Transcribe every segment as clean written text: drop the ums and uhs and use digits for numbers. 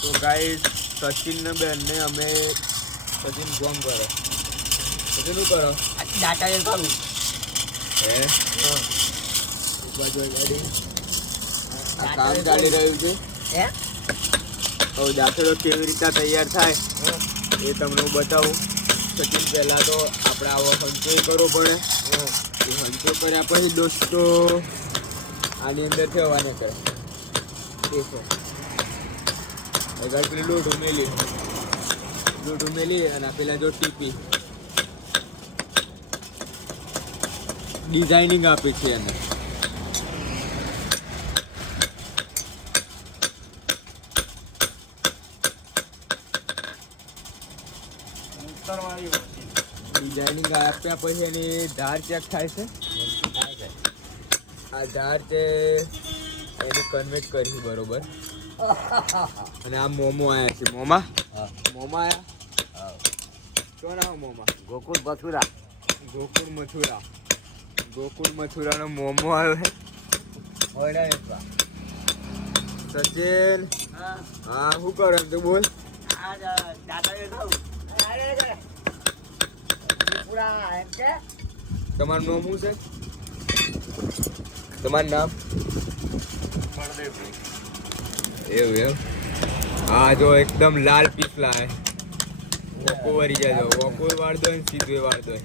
તો ગાઈસ સચિન ને બેનને અમે સચિન કોમ કરે સચિન શું કરો ડાટા એ કરું હે બાજુ ગાડી આ કામ ચાલી રહ્યું છે હે હવે દાખલો કેવી રીતે તૈયાર થાય એ તમને હું બતાવું સચિન પહેલાં તો આપણે આવો હંચો કરવો પડે એ હંચો કર્યા પછી દોસ્તો આની અંદર થવાને કરે દેખો અગર પેલી લોટ ઉમેલી અને પેલા જો ટીપી ડિઝાઇનિંગ આપી છે એને ડિઝાઇનિંગ આપ્યા પછી એની ધાર ચેક થાય છે આ ધાર તે એને કન્વર્ટ કરી બરોબર અને આ મોમો આયા છે મોમા આયા શું નામ મોમા ગોકુળ મથુરા ગોકુળ મથુરાનો મોમો આવ્યો છે સચિન હા શું કરો એમ તો બોલ તમારું નામ શું છે તમારું નામ એવું એમ હા જો એકદમ લાલ પીસલા હે વોકો વરી જાય વોકો વાળ દો ને સીધું વાળ દો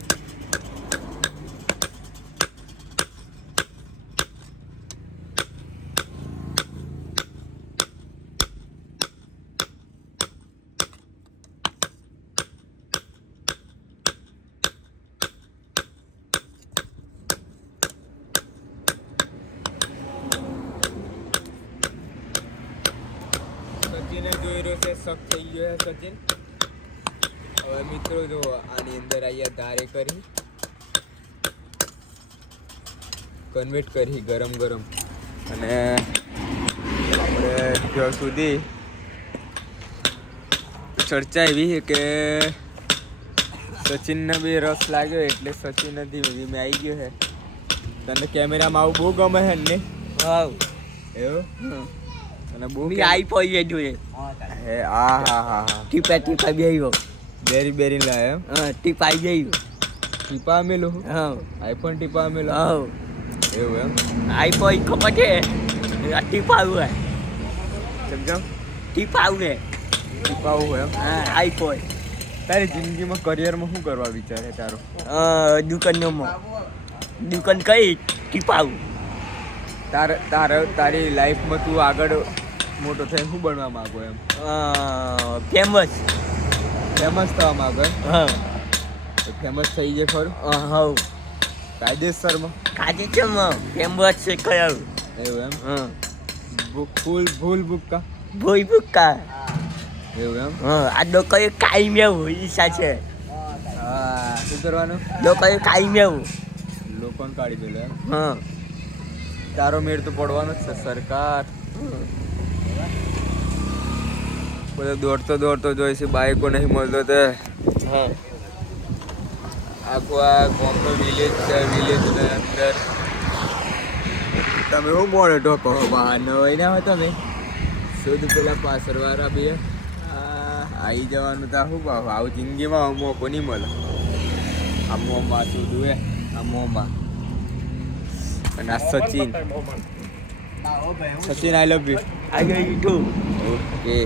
સચિને જોઈ રહ્યો છે શક થઈ ગયો છે સચિન હવે મિત્રો જો આની અંદર અહીંયા ધારે કરી કન્વર્ટ કરી ગરમ અને આપણે જ્યાં સુધી ચર્ચા એવી છે કે સચિનને બી રસ લાગ્યો એટલે સચિન ધીમે ધીમે આવી ગયો છે તને કેમેરામાં આવું બહુ ગમે છે ને હા એવું અને બહુ આઈ પડી જોઈએ હે હા ટીપા બેહ્યો બેરી લાય એમ હા ટીપાઈ ગયું ટીપા મેલું હા આઈફોન ટીપા મેલું હા એવું એમ આઈફોન ખબર છે ટીપા હોય સમજાવ ટીપા હોય ટીપા હોય એમ હા આઈફોન તારી જિંદગીમાં કરિયરમાં શું કરવા વિચારે તારો દુકાન કઈ ટીપાવું તારી લાઈફમાં તું આગળ મોટો થઈને શું બનવા માંગો એમ ફેમસ થવા માંગો એમ હા ફેમસ થઈ જાય ખરું હા કાયદેસરમાં ફેમસ છે કયું એવું એમ હા ભૂલ બુક્કા ભોઈ ભૂક્કા એવું એમ હા આ ડોકયો કાયમ એવું ઈચ્છા છે હા શું કરવાનું ડોકયો કાયમ એવું લોકોને કાઢી દેલો એમ હા તારો મેળ તો પડવાનો જ છે સરકાર બધો દોડતો જોઈ છે બાઈકો નહીં મળતો તે હા આખું આ ગામનો વિલેજ છે વિલેજની અંદર તમે શું મોડે ઢોકો બહાર ન હોય ના હોય તમે શુદ્ધ પેલા પાછળવાળા બે આવી જવાનું તો શું ભાવ આવું જિંદગીમાં મોકો નહીં મળે આ મોંમાં શું દુએ આ મોંમાં અને આ સચિન આઈ લવ યુ આ ગઈ તું ઓકે